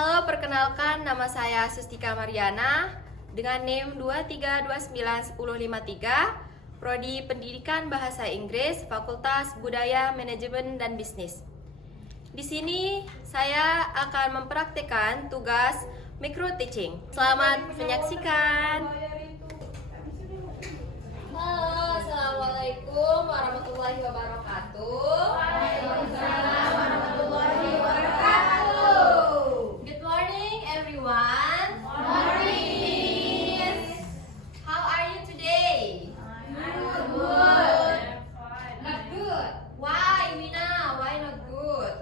Halo, perkenalkan nama saya Sustika Mariana dengan NIM 23291053, Prodi Pendidikan Bahasa Inggris, Fakultas Budaya, Manajemen dan Bisnis. Di sini saya akan mempraktikkan tugas micro teaching. Selamat menyaksikan. Halo, assalamualaikum warahmatullahi wabarakatuh. Waalaikumsalam warahmatullahi wabarakatuh. Good morning, everyone. Morning. How are you today? I'm good. Not good. Why, Wina? Why not good?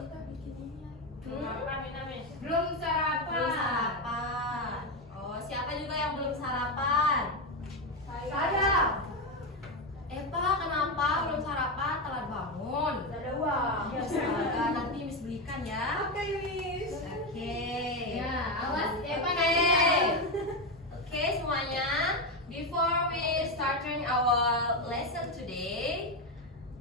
Belum sarapan. Belum sarapan. Oh, siapa juga yang belum sarapan? Saya. Pak, kenapa belum sarapan? Telat bangun. Tidak ada uang. Ya, astaga, nanti Miss belikan ya. Oke, Miss. Oke. Ya, awas Eva Oke. nanti. Oke, semuanya. Before we starting our lesson today,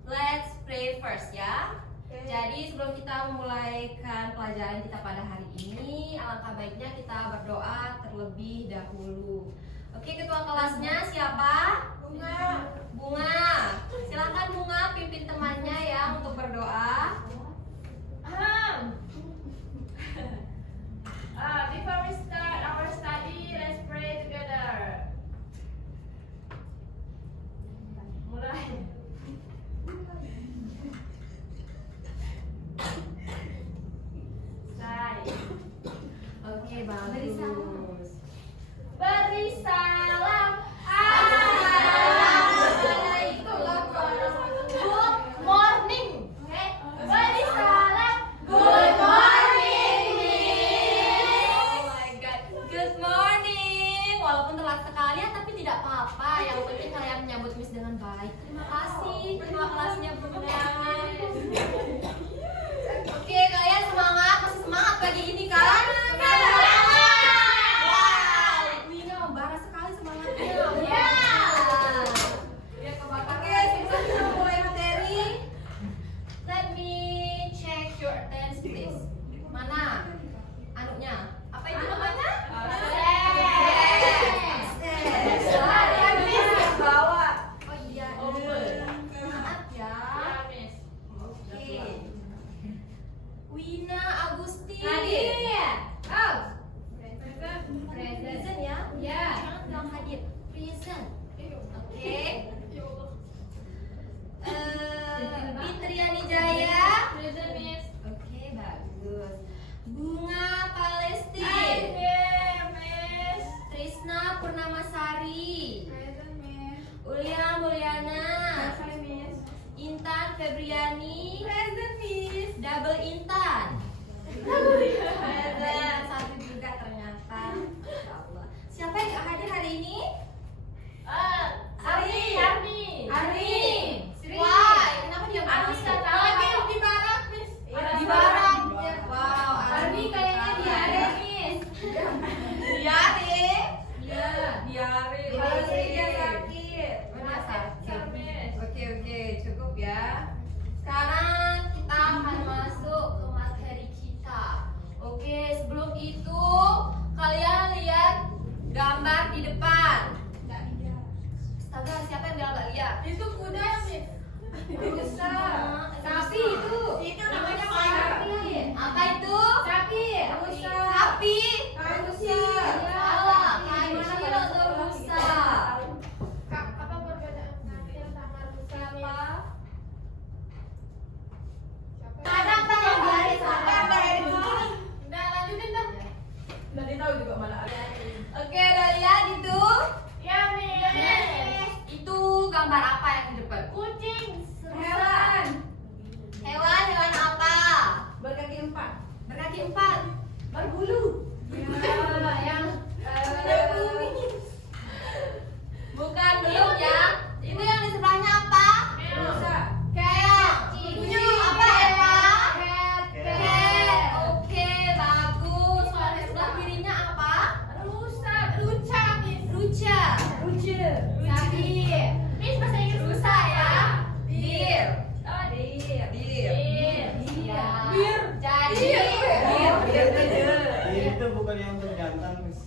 let's pray first ya. Jadi sebelum kita memulaikan pelajaran kita pada hari ini, alangkah baiknya kita berdoa terlebih dahulu. Oke, ketua kelasnya siapa? Bunga. Bunga. Silakan Bunga pimpin temannya ya untuk berdoa. Before we start our study, let's pray together. Mulai. Oke, bagus. Beri salam. Assalamualaikum. Good morning. Beri salam. Good morning, Miss. Oh my God. Good morning. Walaupun telat sekali ya, tapi tidak apa-apa. Yang penting kalian menyambut Miss dengan baik. Terima kasih. Ketua kelasnya Bunga. Oke, kalian semangat. Masih semangat pagi ini kan? Wow, Wina membara sekali semangatnya. Ya. Oke, sebelum kita mulai materi, let me check your attendance please. Mana anunya? Apa itu namanya? Absen. Kan Miss bawa. Oh iya, maaf ya. Oke. Wina Agusti. Present ya? Ya. Jangan bilang hadir. Present. Oke. Fitriani Jaya. Present, Miss. Oke, bagus. Bunga Palestin. Miss. Trisna Purnamasari. Present, Miss. Ulia Mulyana. Present, Miss. Intan Febriani. Present, Miss. Double Intan. Present. Satu juga ternyata. Masya Allah. Siapa yang gak hadir hari ini? Ari. Why? Kenapa dia nggak Ari masuk? kata lagi di barat, Miss. Di barang. Wow, Ardi kayaknya diare, Miss. Diare. Iya. Diare. Kalau dia sakit. Benar sakit. Miss. Oke, cukup ya. Sekarang kita akan masuk ke materi kita. Oke, sebelum itu kalian lihat gambar di depan. Astaga, siapa yang bilang nggak lihat? Itu kuda, Miss. Rusa. Sapi itu. Itu namanya sapi. Apa itu? Sapi. Sapi. Manusia. Salah. Kancil atau rusa? Apa perbedaan kancil sama rusa? Siapa? Ada apa yang diare sama? Udah lanjutin dah. Nanti tahu juga malah ada. Oke, udah lihat itu? Ya, Miss. Itu gambar apa yang di depan? Kucing. Hewan. Hewan apa? Berkaki 4. Berkaki 4. Berbulu. Bukan, belum ya. Itu yang di sebelahnya apa? Rusa. Cat. Bunyi. Apa Eva? Cat. Cat. Oke, bagus. Kalau di sebelah kirinya apa? Rusa. Ruca, Miss. Ruca. Ruca. Sapi. Miss bahasa Inggris Rusa ya. Deer. Oh, deer. Deer. Deer. Iya. Bir. Jadi Bir. bir. Bir. Bir. itu bukan yang untuk jantan, Miss.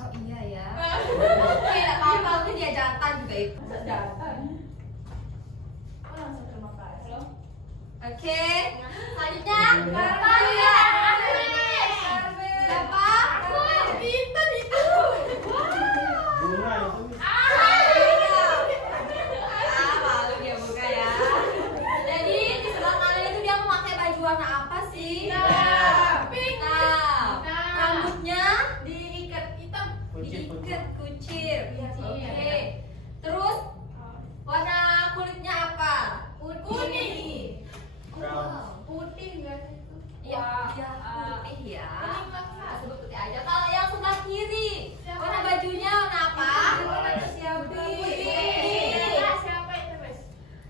Oh iya ya. Oke, enggak apa-apa, mungkin dia jantan juga itu. Jantan. Oh, langsung terima kasih. Oke. Selanjutnya, siapa? Aku. Itu. Bunga itu, Miss. Malu dia buka ya. Jadi di sebelah kanan itu dia memakai baju warna apa sih? Pink. Nah, rambutnya Diikat hitam. diikat kucir. Iya, Oke. Terus warna kulitnya apa? Kuning. Brown. Putih enggak sih itu? Iya, ya, putih ya. Kuning lah. Sebut putih aja. Kalau yang sebelah kiri, warna bajunya warna apa? Siapa itu, Mas?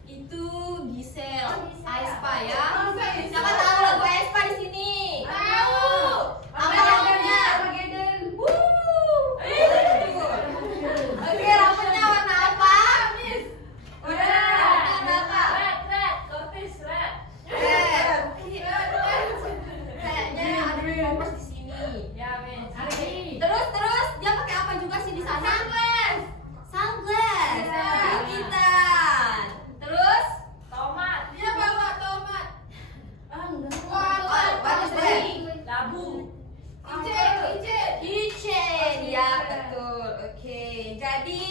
Itu Gisel, Oh, Gisel. Aespa ya. Oh, Gisel. Siapa tahu lagu Aespa di sini? Tahu. Apa lagunya? Oke, rambutnya warna apa? Warna apa? Red. Kotis, red. Kayaknya ada kompos di sini. Ya, Miss. Terus dia pakai apa juga sih di sana? Sunglass. Gigitan. Terus? Tomat. Dia bawa tomat. Oh, bagus deh. Labu. Kitchen. Ya, betul. Oke. Jadi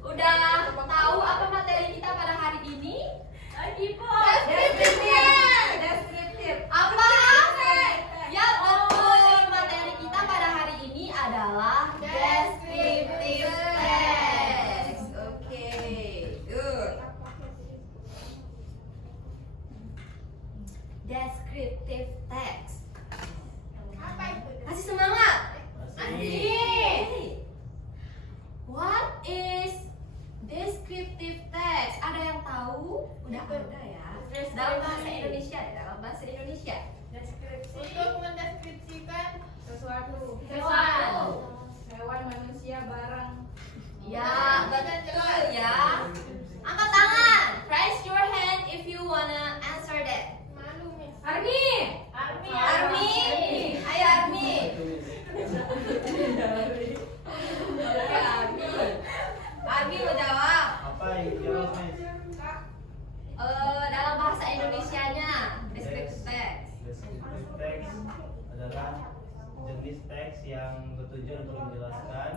udah tahu apa materi kita pada hari ini? Deskriptif. Apa? Ya, betul. Materi kita pada hari ini adalah descriptive text. Oke, good. Descriptive text. Kasih semangat. Asik. What is descriptive text? Ada yang tahu? Udah ada ya. Dalam bahasa Indonesia, dalam bahasa Indonesia. Untuk mendeskripsikan sesuatu. Hewan, manusia, barang. Ya, betul ya. Angkat tangan. Raise your hand if you wanna answer that. Malu, Miss. Army. Army. Ayo Army. Oke, Army. Army mau jawab. Apa yang jawab, Miss? Dalam bahasa Indonesianya, descriptive text. Descriptive text adalah jenis teks yang bertujuan untuk menjelaskan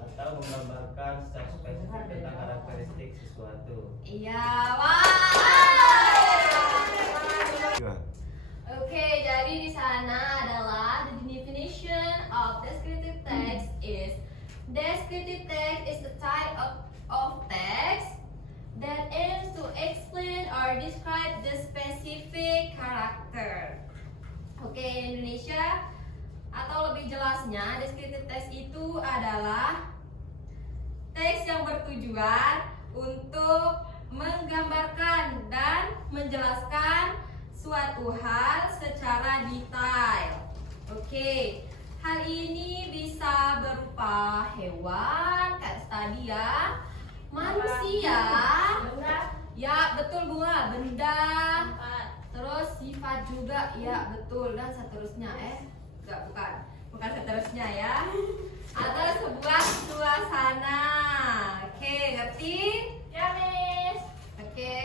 atau menggambarkan secara spesifik tentang karakteristik sesuatu. Iya, wah. Oke, jadi di sana adalah the definition of descriptive text is descriptive text is the type of text that aims to explain or describe the specific character. Oke, Indonesia atau lebih jelasnya, descriptive text itu adalah teks yang bertujuan untuk menggambarkan dan menjelaskan suatu hal secara detail. Oke, hal ini bisa berupa hewan, kayak tadi ya, manusia, ya betul bunga, benda, terus sifat juga, ya betul, dan seterusnya. Enggak, bukan seterusnya ya. Atau sebuah suasana. Oke, ngerti? Ya, Miss. Oke,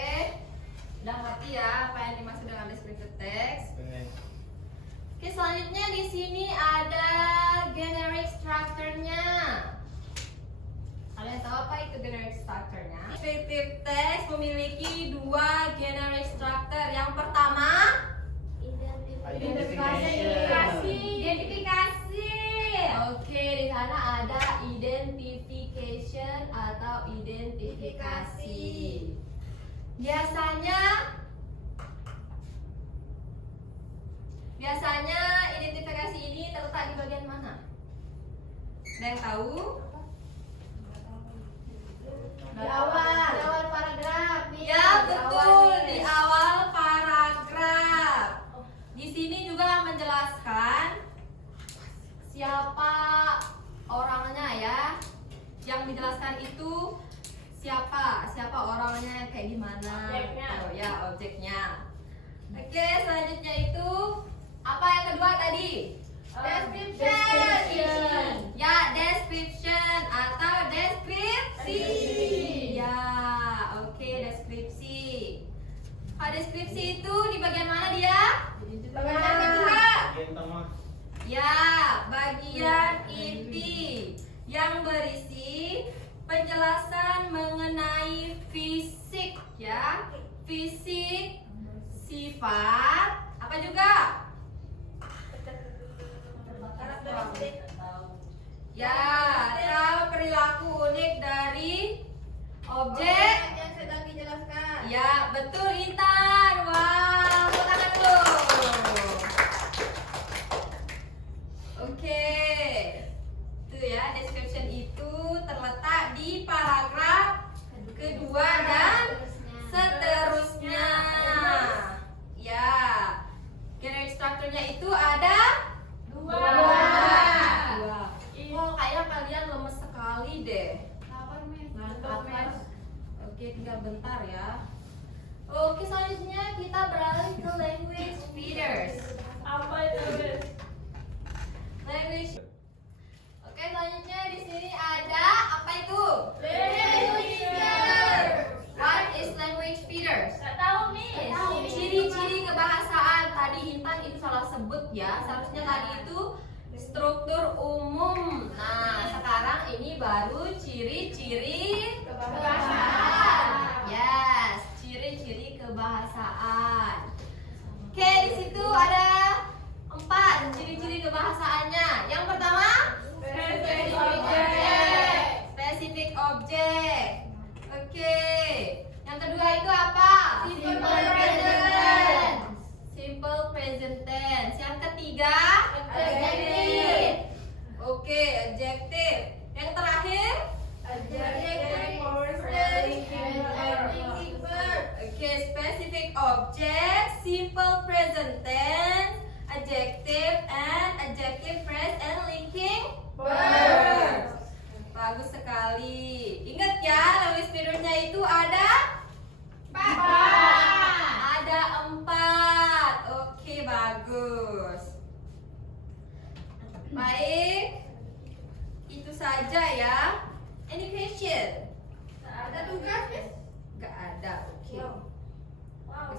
udah ngerti ya apa yang dimaksud dengan descriptive text. Oke, selanjutnya di sini ada generic structure-nya. Kalian tahu apa itu generic structure-nya? Descriptive text memiliki dua generic structure. Yang pertama, identifikasi. Oke, di sana ada identification atau identifikasi. Biasanya identifikasi ini terletak di bagian mana? Ada yang tahu? Di awal paragraf. Ya, betul, di awal paragraf. Di sini juga menjelaskan siapa orangnya ya. Yang dijelaskan itu siapa orangnya, kayak gimana. Objeknya. Oh, ya, objeknya. Oke, selanjutnya itu apa yang kedua tadi? Ya, bagian inti yang berisi penjelasan mengenai fisik ya. Fisik, sifat, apa juga? Ya, atau perilaku unik dari objek yang sedang dijelaskan. ya, betul Intan. Wow, tepuk tangan dulu. Oke. Itu ya, description itu terletak di paragraf kedua dan seterusnya. Ya. General structure-nya itu ada Dua. Oh, kayak kalian lemes sekali deh. Lapar, Miss. Lapar. Oke, tinggal bentar ya. Oke, selanjutnya kita beralih ke language feeders. Apa itu, Miss? Language. Oke, selanjutnya di sini ada apa itu? Language feeder. What is language feeders? Nggak tahu, Miss. Ciri-ciri kebahasaan. Tadi Intan itu salah sebut ya. Seharusnya tadi itu struktur umum. Nah, sekarang ini baru ciri-ciri Kebahasaan. Yes, ciri-ciri kebahasaan. Oke, di situ ada 4 ciri-ciri kebahasaannya. Yang pertama, Spesifik objek. specific object. Oke. Yang kedua itu apa? Simple present tense. Simple present tense. Yang ketiga, Adjective. Oke, adjective. Yang terakhir, Adjective for linking verb. oke, specific object, simple present tense, adjective and adjective phrase and linking Verb. Bagus sekali. Ingat ya, language feeder-nya itu ada 4. Ada 4. Oke, bagus. Baik. Itu saja ya. Any question? Ada tugas, Miss? Gak ada. Oke. Wow,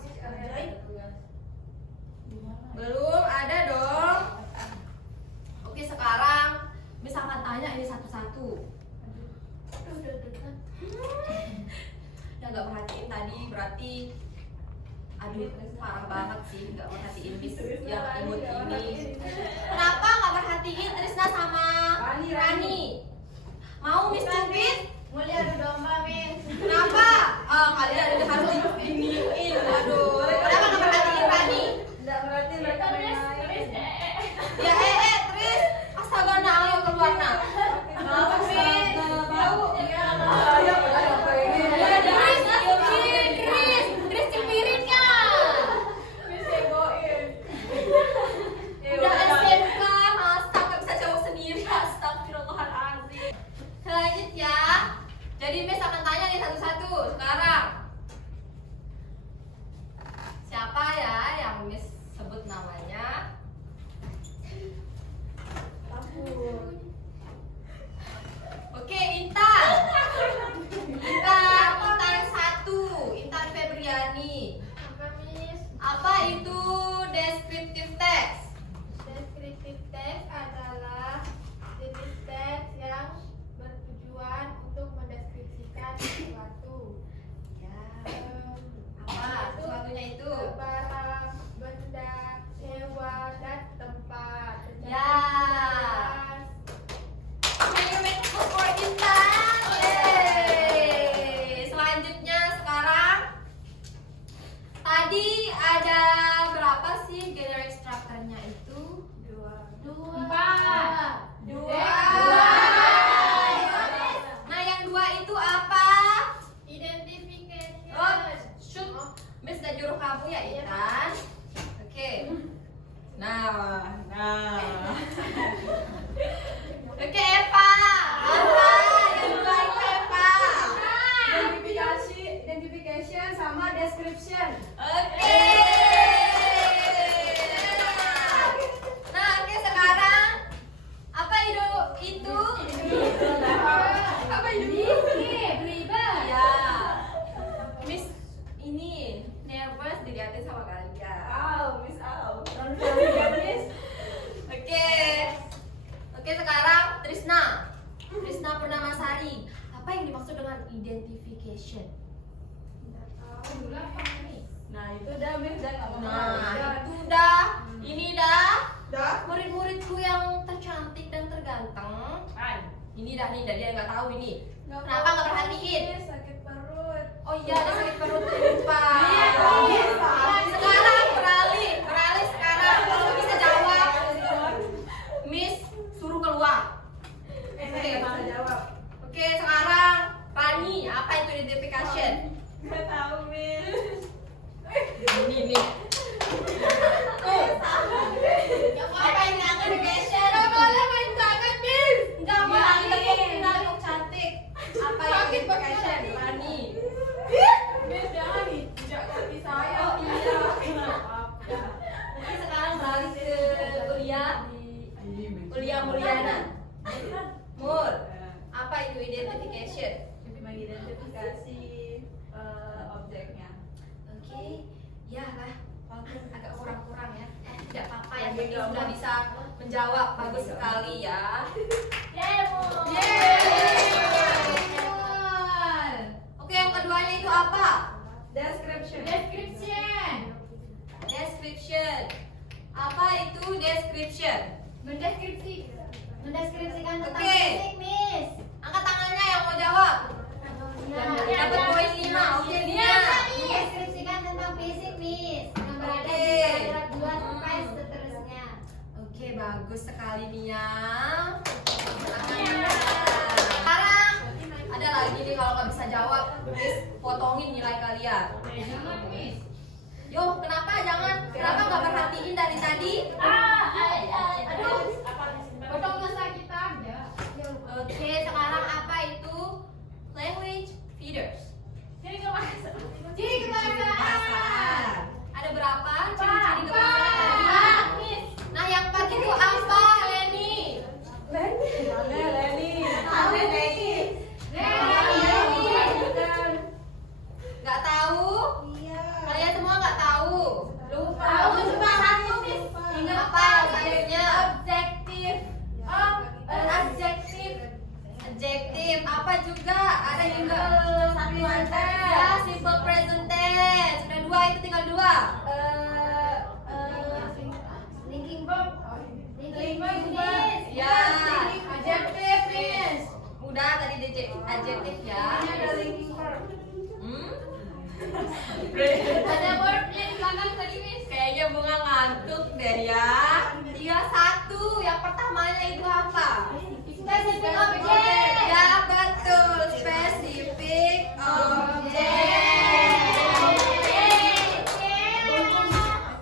Belum ada dong. Oke, sekarang misalkan tanya ini satu-satu. Yang nggak perhatiin tadi berarti aduh parah banget sih nggak perhatiin Miss yang imut ini. Kenapa nggak perhatiin Trisna sama Rani? Mau Miss Cupid? Mulia adu domba, Miss. Kenapa? Kalian ada harus diginiin. Aduh, kenapa nggak perhatiin Rani? Enggak berarti mereka main-main. Ya Tris, astaga nak ayo keluar nak. Kenapa sih? Bau. Tris cipirin kan? Miss egoin. Udah SMK, masa nggak bisa jawab sendiri? Astagfirullahaladzim. Lanjut ya. Jadi Miss akan tanya nih satu-satu sekarang. Siapa ya yang Miss sebut namanya? Oke, Intan. Intan 1. Intan Febriani. Apa, Miss? Apa itu descriptive text? Descriptive text adalah jenis teks yang bertujuan untuk mendeskripsikan sesuatu. Ya. Apa? Sesuatunya itu? Barang, benda, hewan, dan tempat. Ya. Can you make it for Intan? Yeay. Selanjutnya sekarang tadi ada berapa sih generic structure-nya itu? 2. 2. Dua. Nah, yang 2 itu apa? Identification. Oh, shoot. Miss udah juru kamu ya, Intan. Oke. Nah. Oke, Eva. Apa? Yang 2 itu Eva. Identification sama description. Oke. Nah, oke sekarang identification? Nah itu dah Miss dan Nah, itu dah. Ini dah. Murid-muridku yang tercantik dan terganteng. Ini dah nih, dia nggak tahu ini. Kenapa nggak perhatiin? Sakit perut. Oh iya, ada sakit perut lupa. Iya. Sekarang beralih sekarang. Kalau bisa jawab, Miss suruh keluar. Oke, sekarang Rani, apa itu identification? Nggak tahu Miss. Ini nih. Apa yang identification? Nggak boleh main tangan, Miss. Nggak boleh tepuk cantik. Apa yang identification? Rani. Miss jangan injak kaki saya. Oh iya. Mungkin sekarang beralih ke kuliah Mulyana. Mur, apa itu identification? Mengidentifikasi objeknya. Oke, ya lah, walaupun agak kurang-kurang ya. Tidak apa-apa, yang penting sudah bisa menjawab, bagus sekali ya. Oke, yang keduanya itu apa? Description. Description. Apa itu description? Mendeskripsikan tentang Oke. fisik, Miss. Angkat tangannya yang mau jawab. Dapat poin 5. Oke, dia. Mendeskripsikan tentang fisik, Miss. Yang berada di Oke. kuadrat 2 sampai seterusnya. Oke, bagus sekali Nia. Sekarang ada lagi nih kalau nggak bisa jawab, Miss potongin nilai kalian. Yo, kenapa jangan? Kenapa nggak perhatiin dari tadi? Potongnya sakit aja. Oke, sekarang apa itu language feeders? Jadi nggak masuk. Ciri kebahasaan. Ada berapa ciri-ciri kebahasaan? Nah, yang 4 itu apa, Leni? Nggak tahu? Kalian semua nggak tahu? Lupa. Tahu cuma satu, Miss. Ingat Apa jadinya? Adjektif. Adjektif. Apa juga? Ada juga satu aja. Ya, simple present tense. Sudah 2, itu tinggal 2. Linking verb. Linking verb, Linking Miss. Ya. Adjektif, Miss. Udah tadi adjektif ya. linking verb. Hmm? Ada word di belakang tadi, Miss. Kayaknya bunga ngantuk deh ya. 3, 1. Yang pertamanya itu apa? Specific object. Ya betul, specific object.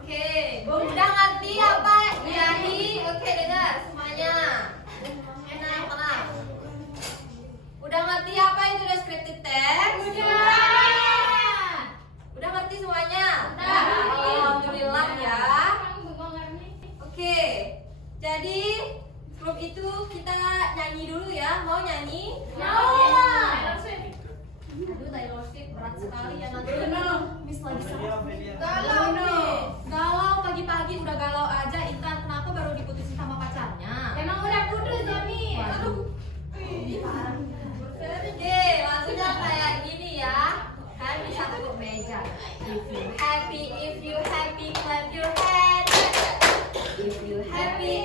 Oke, udah ngerti apa jadi? Oke, dengar semuanya. Tenang. Udah ngerti apa itu descriptive text? Udah ngerti semuanya? Udah. Alhamdulillah ya. Oke, jadi sebelum itu kita nyanyi dulu ya. Mau nyanyi? Aduh, Taylor Swift berat sekali ya nanti. Miss lagi sama. Galau pagi-pagi udah galau aja. Intan, kenapa baru diputusin sama pacarnya? Emang udah putus ya, Miss? Waduh. Oke, lagunya kayak gini ya. Kan bisa tepuk meja. If you happy, clap your hands. If you happy,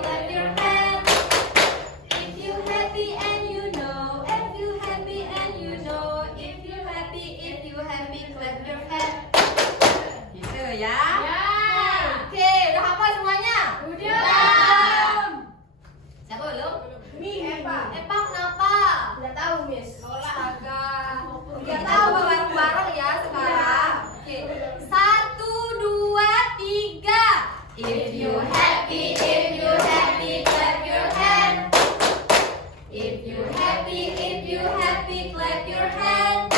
clap your hands. If you happy and you know, if you happy and you know, if you happy, clap your hands. Gitu ya. Oke, udah hafal semuanya? Siapa belum? Epa kenapa? Nggak tahu, Miss. Astaga. Kita tahu bareng-bareng ya sekarang. Oke. 1, 2, 3. If you happy, clap your hand. If you happy, clap your hand.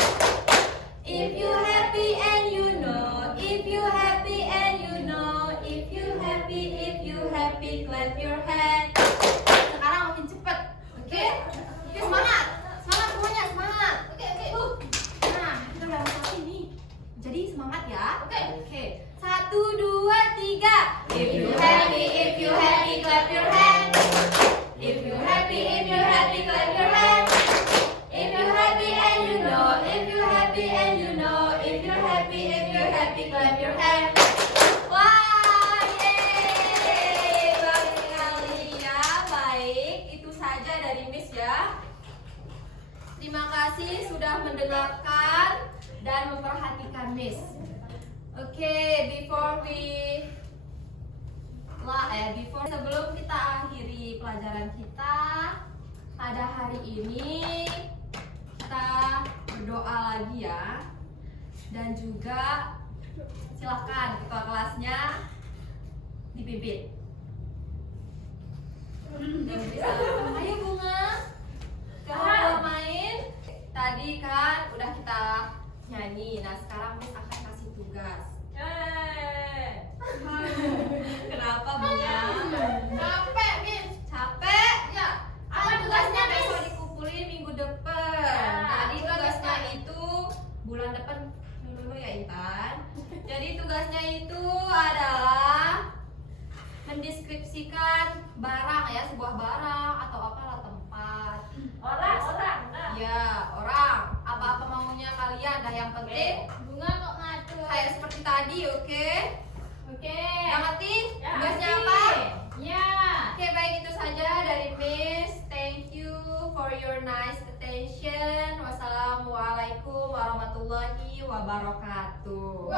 If you happy and you know, if you happy and you know, if you happy, clap your hand. Sekarang makin cepet, oke? Oke, semangat semuanya, semangat. Oke. Nah, kita udah sampai ini. Jadi semangat ya. Oke. 1, 2, 3. If you happy, clap your hand. If you happy, clap your hand. If you happy and you know, mendengarkan dan memperhatikan Miss. Oke, sebelum kita akhiri pelajaran kita pada hari ini, kita berdoa lagi ya. Dan juga silakan ketua kelasnya dipimpin. Ayo Bunga, kalau main tadi kan udah kita nyanyi. Nah sekarang Miss akan kasih tugas. Kenapa Bunga? Capek, Miss. Capek? Ya. Apa tugasnya besok dikumpulin minggu depan. Ya, Tadi bulan tugasnya depan. itu bulan depan dulu ya Intan. Jadi tugasnya itu adalah mendeskripsikan barang ya, sebuah barang atau apalah tempat. Orang. Ya, orang. Apa-apa maunya kalian. Nah, yang penting Bunga kok ngatur. kayak seperti tadi, oke? Oke. Yang ngerti? Ya, Tugasnya ngerti. apa? Ya. Oke, baik itu saja dari Miss. Thank you for your nice attention. Wassalamualaikum warahmatullahi wabarakatuh.